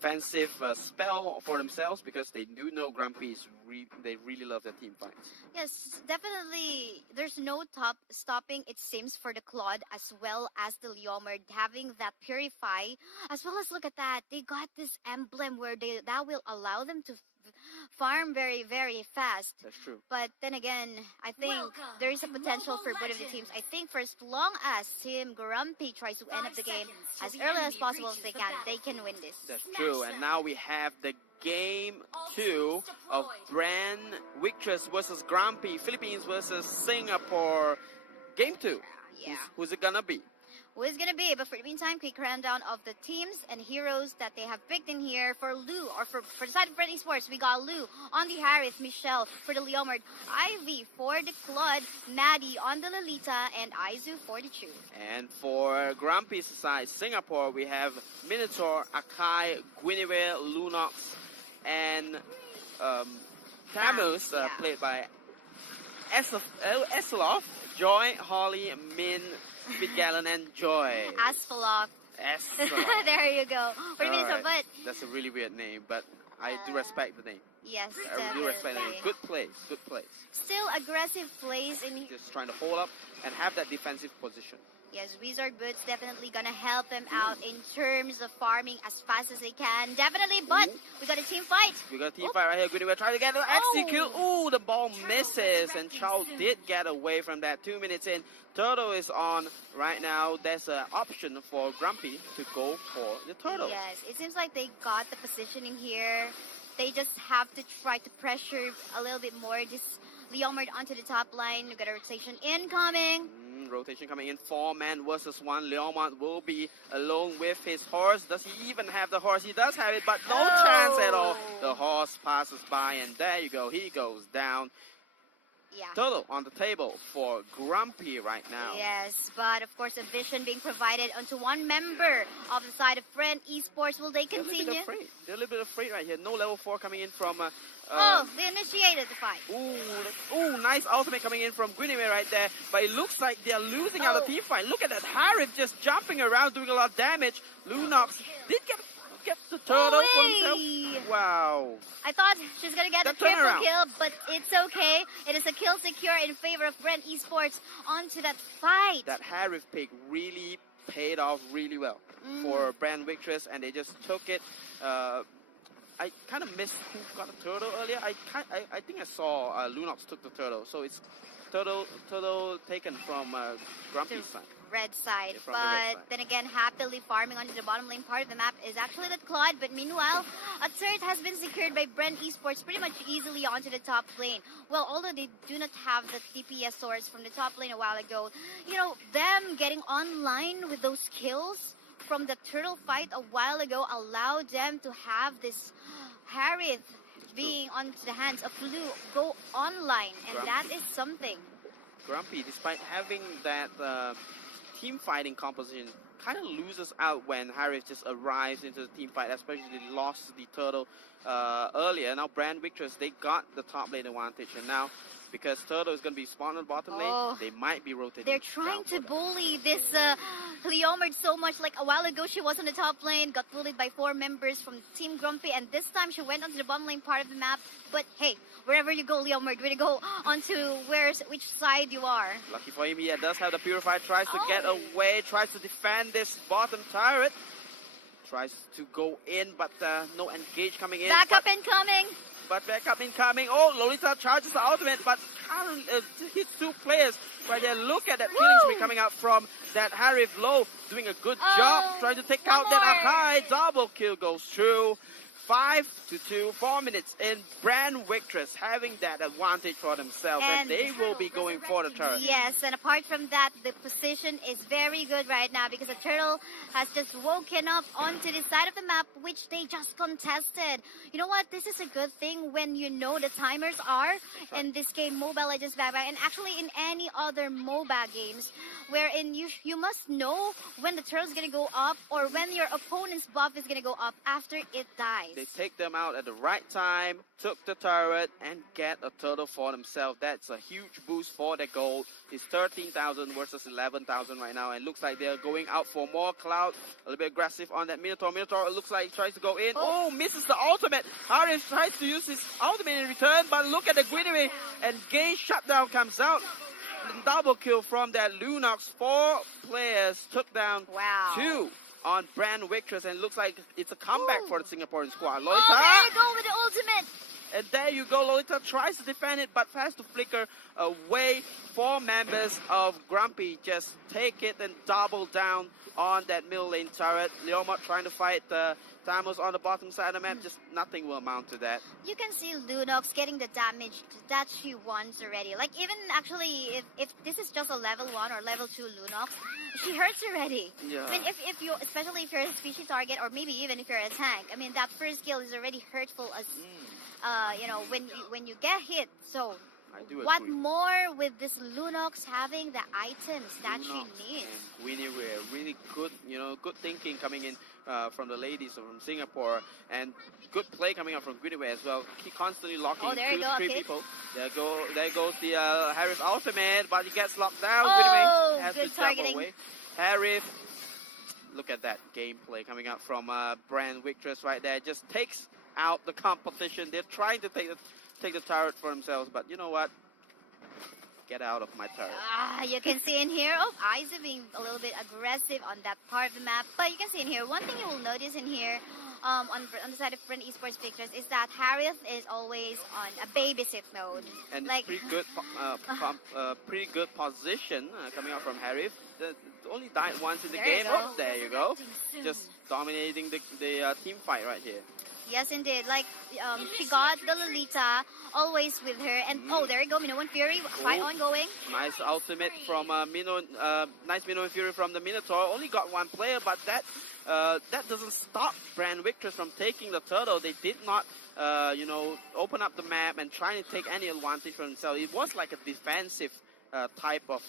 defensive spell for themselves because they do know Grumpy is they really love their team fights. Yes, definitely. There's no top stopping, it seems, for the Claude as well as the Leomord having that Purify. As well as look at that, they got this emblem where that will allow them to farm very, very fast. That's true. But then again, I think there is a potential for both of the teams. I think for as long as Team Grumpy tries to end up the game as early as possible as they can win this. That's true. And now we have the Game 2 of BREN Victress versus Grumpy, Philippines versus Singapore. Game 2. Yeah. Who's it gonna be? Who is going to be? But for the meantime, quick rundown of the teams and heroes that they have picked in here for Lou, or for the side of BREN Esports, we got Lou on the Harith, Michelle for the Leomord, Ivy for the Claude, Maddie on the Lolita, and Aizu for the Chu. And for Grumpy's side, Singapore, we have Minotaur, Akai, Guinevere, Lunox, and Tamus, played by Esloff, Joy, Holly, Min, Speedgallon, and Joy. Asphalok. There you go. For the Minotaur, but that's a really weird name, but I do respect the name. Yes, I do respect the name. Good place, good place. Still aggressive plays in here. Just trying to hold up and have that defensive position. Yes, Wizard Boots definitely gonna help them out in terms of farming as fast as they can. Definitely, but we got a team fight. We got a team fight right here. We're trying to get the execute. Ooh, the ball misses, and Chow did get away from that. 2 minutes in, Turtle is on right now. There's an option for Grumpy to go for the Turtle. Yes, it seems like they got the positioning here. They just have to try to pressure a little bit more. This Leomord onto the top line. We got a rotation incoming. Rotation coming in, 4-man versus 1. Leomord will be alone with his horse. Does he even have the horse? He does have it, but no chance at all. The horse passes by, and there you go. He goes down. Yeah. Turtle on the table for Grumpy right now. Yes, but of course a vision being provided onto one member of the side of BREN Esports. Will they continue? They're a little bit afraid right here. No level 4 coming in from... they initiated the fight. Ooh, nice ultimate coming in from Guinevere right there. But it looks like they're losing out the team fight. Look at that Harith just jumping around, doing a lot of damage. Lunox did get the turtle for himself. Wow. I thought she's going to get the triple kill, but it's okay. It is a kill secure in favor of BREN Esports onto that fight. That Harith pick really paid off really well for BREN Victress, and they just took it. I kind of missed who got the turtle earlier. I think I saw Lunox took the turtle, so it's turtle taken from Grumpy's side. Red side, but then again, happily farming onto the bottom lane part of the map is actually the Claude. But meanwhile, a turret has been secured by BREN Esports pretty much easily onto the top lane. Well, although they do not have the DPS source from the top lane a while ago, you know, them getting online with those kills from the turtle fight a while ago allowed them to have this Harith being on the hands of Lou go online, and that is something. Grumpy, despite having that team fighting composition, kind of loses out when Harith just arrives into the team fight, especially they lost the turtle earlier. Now BREN Victress, they got the top lane advantage, and now because Turtle is going to be spawned on the bottom lane, they might be rotating. They're trying to bully this Leomord so much. Like a while ago, she was on the top lane, got bullied by 4 members from Team Grumpy, and this time she went onto the bottom lane part of the map. But hey, wherever you go, Leomord, we're going to go onto which side you are. Lucky for him, he does have the Purify, tries to get away, tries to defend this bottom turret. Tries to go in, but no engage coming in. Backup incoming. But backup incoming. Oh, Lolita charges the ultimate, but hits 2 players right there. Look at that killing spree coming out from that Harith Low, doing a good job, trying to take out that Akai. Double kill goes through. 5-2, 4 minutes in. BREN Victress having that advantage for themselves, and they will be going for the turret. Yes, and apart from that, the position is very good right now because the turtle has just woken up onto the side of the map, which they just contested. You know what? This is a good thing when you know the timers are in this game, Mobile Legends Backpack, and actually in any other MOBA games, wherein you must know when the turtle is going to go up or when your opponent's buff is going to go up after it dies. They take them out at the right time, took the turret, and get a turtle for themselves. That's a huge boost for their gold. It's 13,000 versus 11,000 right now, and looks like they're going out for more. Cloud, a little bit aggressive on that Minotaur. Minotaur, it looks like he tries to go in. Oh, misses the ultimate. Harris tries to use his ultimate in return, but look at the Guinevere, and Gay shutdown comes out. Double kill from that Lunox. 4 players took down 2 on BREN Victress, and looks like it's a comeback for the Singaporean squad. Lolita, there you go with the ultimate. and there you go. Lolita tries to defend it, but has to flicker away. 4 members of Grumpy just take it and double down on that middle lane turret. Leomot trying to fight Tamos on the bottom side of the map. Just nothing will amount to that. You can see Lunox getting the damage that she wants already. Like, even actually, if this is just a level 1 or level 2 Lunox, she hurts already. Yeah. I mean, if you, especially if you're a fishy target, or maybe even if you're a tank, I mean, that first kill is already hurtful as, you know, when you get hit. So, I do what agree. more with this Lunox having the items that she needs? And Guinevere, really good, you know, good thinking coming in from the ladies from Singapore, and good play coming up from Guinevere as well. He constantly locking there you 2, go, 3 okay. people. There goes the Harris ultimate, but he gets locked down. Oh, Guinevere has good to jump targeting. away. Harris, look at that gameplay coming up from BREN Victress right there. Just takes out the competition. They're trying to take the turret for themselves, but you know what? Get out of my turret. You can see in here, Isa being a little bit aggressive on that part of the map. But you can see in here, one thing you will notice in here, on the side of BREN Esports Pictures, is that Harith is always on a babysit mode. And like, pretty good position coming out from Harith. Only died once in the game. Oh, there you go. Just dominating the team fight right here. Yes, indeed. Like, she got the Lolita always with her. And, there you go. Minnow and Fury. Fight ongoing. Nice ultimate from nice Minnow and Fury from the Minotaur. Only got 1 player, but that doesn't stop BREN Victress from taking the turtle. They did not, you know, open up the map and trying to take any advantage for themselves. It was like a defensive type of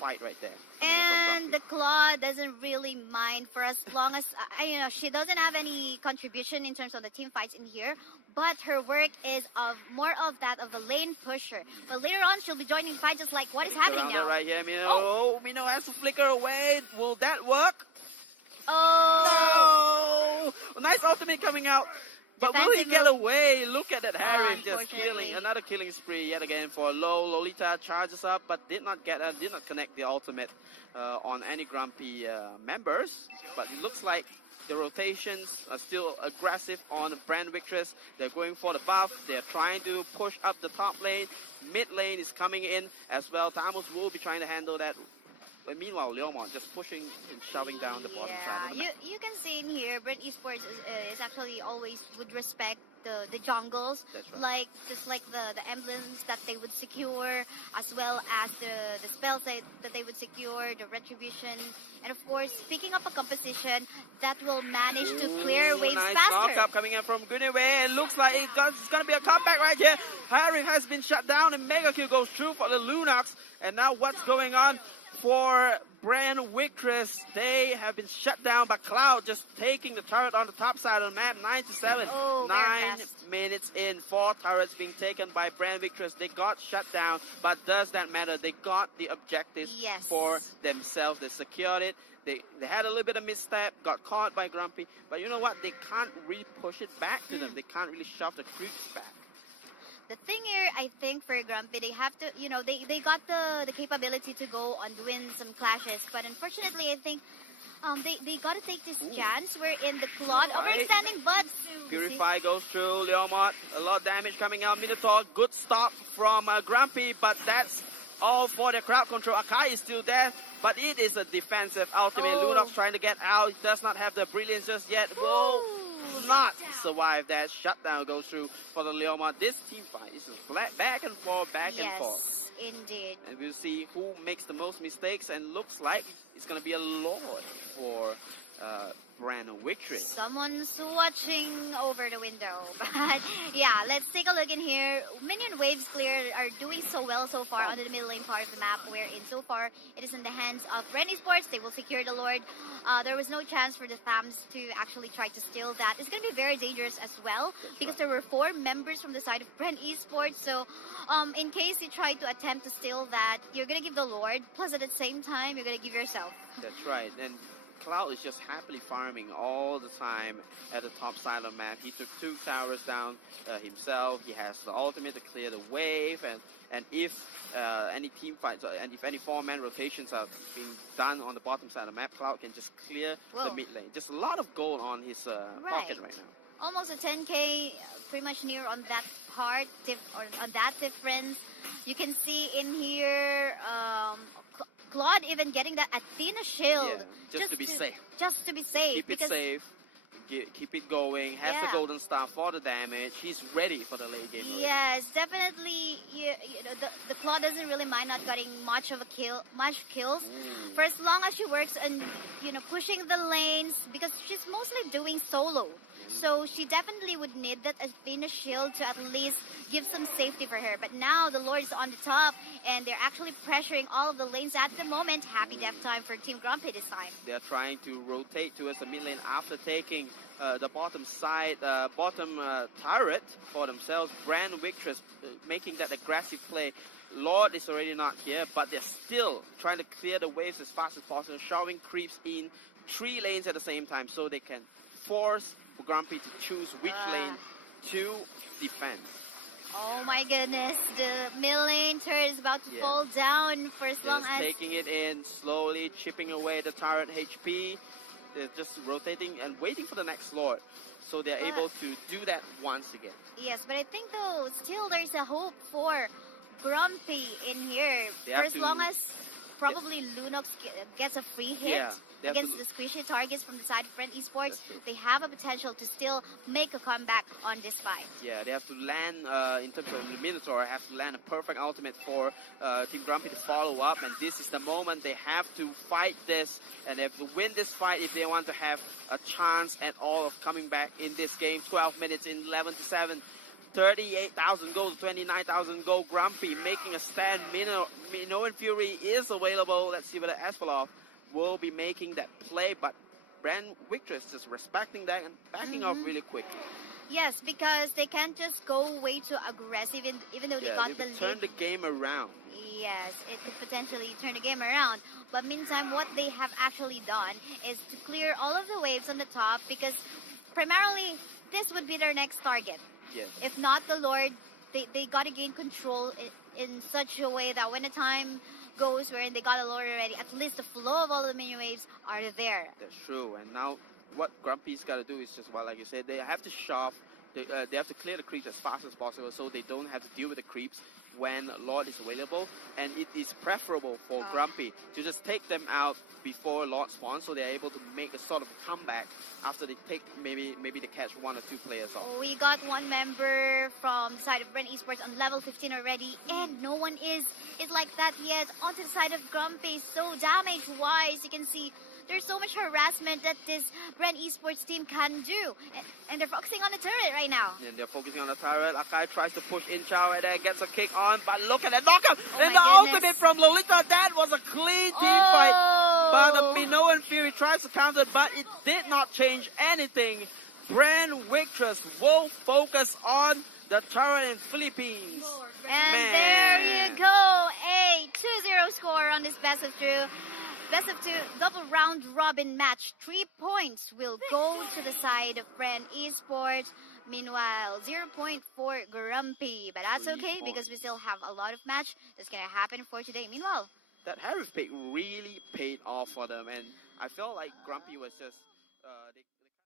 fight right there. And the Claw doesn't really mind for as long as, you know, she doesn't have any contribution in terms of the team fights in here, but her work is of more of that of a lane pusher. But later on, she'll be joining fight just like what is happening now. Right here, Minnow. Minnow has to flicker away. Will that work? Oh! No! Nice ultimate coming out. But will he get away? Look at that Harry just killing. Another killing spree yet again for Low. Lolita charges up, but did not connect the ultimate on any Grumpy members. But it looks like the rotations are still aggressive on BREN Victress. They're going for the buff. They're trying to push up the top lane. Mid lane is coming in as well. Tamos will be trying to handle that. But meanwhile, Leomont just pushing and shoving down the bottom side of the map. You can see in here, BREN Esports is actually always would respect the jungles, That's right. like just like the emblems that they would secure, as well as the spells that they would secure, the retribution, and of course picking up a composition that will manage to clear waves nice faster. Knockup coming in from Guinevere. It looks like it's going to be a comeback right here. Harry has been shut down, and Mega Kill goes through for the Lunox. And now what's going on for BREN Victress? They have been shut down by Cloud, just taking the turret on the top side of the map. 9-7. 9 minutes in, 4 turrets being taken by BREN Victress. They got shut down, but does that matter? They got the objectives for themselves. They secured it. They had a little bit of misstep, got caught by Grumpy, but you know what? They can't really push it back to them. They can't really shove the creeps back. The thing here, I think, for Grumpy, they have to, you know, they got the capability to go and win some clashes, but unfortunately, I think they got to take this chance. We're in the Claude overextending, but Purify goes through. Leomont, a lot of damage coming out. Minotaur, good stop from Grumpy, but that's all for the crowd control. Akai is still there, but it is a defensive ultimate. Lunox trying to get out. He does not have the brilliance just yet. Will not survive that. Shutdown goes through for the Leomont. This team fight is back and forth, back and forth. Yes, indeed. And we'll see who makes the most mistakes, and looks like it's going to be a Lord for BREN victory. Someone's watching over the window. But yeah, let's take a look in here. Minion Waves Clear are doing so well so far on the middle lane part of the map, wherein so far it is in the hands of BREN ESPORTS. They will secure the Lord. There was no chance for the FAMs to actually try to steal that. It's going to be very dangerous as well, because there were 4 members from the side of BREN ESPORTs. So in case you try to attempt to steal that, you're going to give the Lord, plus at the same time, you're going to give yourself. That's right. And Cloud is just happily farming all the time at the top side of the map. He took 2 towers down himself. He has the ultimate to clear the wave, and if any team fights and if any 4-man rotations are being done on the bottom side of the map, Cloud can just clear the mid lane. Just a lot of gold on his pocket right now. Almost a 10k, pretty much near on that part, on that difference. You can see in here, Claude even getting that Athena shield. Yeah, just to be safe. Just to be safe. Keep it safe. Keep it going. Has the golden star for the damage. He's ready for the late game. Yes, definitely. You know, the Claude doesn't really mind not getting much kills, for as long as she works on pushing the lanes, because she's mostly doing solo. So she definitely would need that Athena shield to at least give some safety for her. But now the Lord is on the top, and they're actually pressuring all of the lanes at the moment. Happy death time for Team Grumpy this time. They're trying to rotate towards the mid lane after taking the bottom side, bottom turret for themselves. BREN Victress making that aggressive play. Lord is already not here, but they're still trying to clear the waves as fast as possible, shoving creeps in 3 lanes at the same time, so they can force Grumpy to choose which lane to defend. Oh my goodness, the mid lane turret is about to fall down for as long as... taking it in, slowly chipping away the turret HP. They're just rotating and waiting for the next Lord. So they're able to do that once again. Yes, but I think though, still there's a hope for Grumpy in here. For as long as probably Lunox gets a free hit against the squishy targets from the side of BREN ESPORTS, they have a potential to still make a comeback on this fight. Yeah, they have to land, in terms of the Minotaur, have to land a perfect ultimate for Team Grumpy to follow up, and this is the moment they have to fight this, and they have to win this fight if they want to have a chance at all of coming back in this game. 12 minutes in, 11-7. 38,000 gold, 29,000 gold. Grumpy making a stand. Minoan Fury is available. Let's see whether Asphalov will be making that play, but BREN Victress just respecting that and backing off really quickly. Yes, because they can't just go way too aggressive, even though they got the lead. Turn the game around. Yes, it could potentially turn the game around. But meantime, what they have actually done is to clear all of the waves on the top, because primarily this would be their next target. Yes. If not the Lord, they got to gain control in such a way that when the time goes wherein they got a Lord already, at least the flow of all the minion waves are there. That's true. And now what Grumpy's got to do is just, well, like you said, they have to shove. They have to clear the creeps as fast as possible so they don't have to deal with the creeps when Lord is available. And it is preferable for Grumpy to just take them out before Lord spawns, so they're able to make a sort of comeback after they take maybe they catch 1 or 2 players off. We got 1 member from the side of BREN ESPORTS on level 15 already, and no one is like that yet onto the side of Grumpy. So damage-wise, you can see there's so much harassment that this BREN ESPORTS team can do. And they're focusing on the turret right now. And they're focusing on the turret. Akai tries to push in Chao right there, gets a kick on, but look at that knockout! And the ultimate from Lolita, that was a clean team fight. But the Minoan Fury tries to counter, but it did not change anything. BREN Victress will focus on the turret in Philippines. And there you go, a 2-0 score on this best of 2. Best of 2 double round robin match. 3 points will go to the side of BREN ESPORTS. Meanwhile, 0 point for Grumpy. But that's okay because we still have a lot of match that's going to happen for today. Meanwhile, that Harif pick really paid off for them, and I felt like Grumpy was just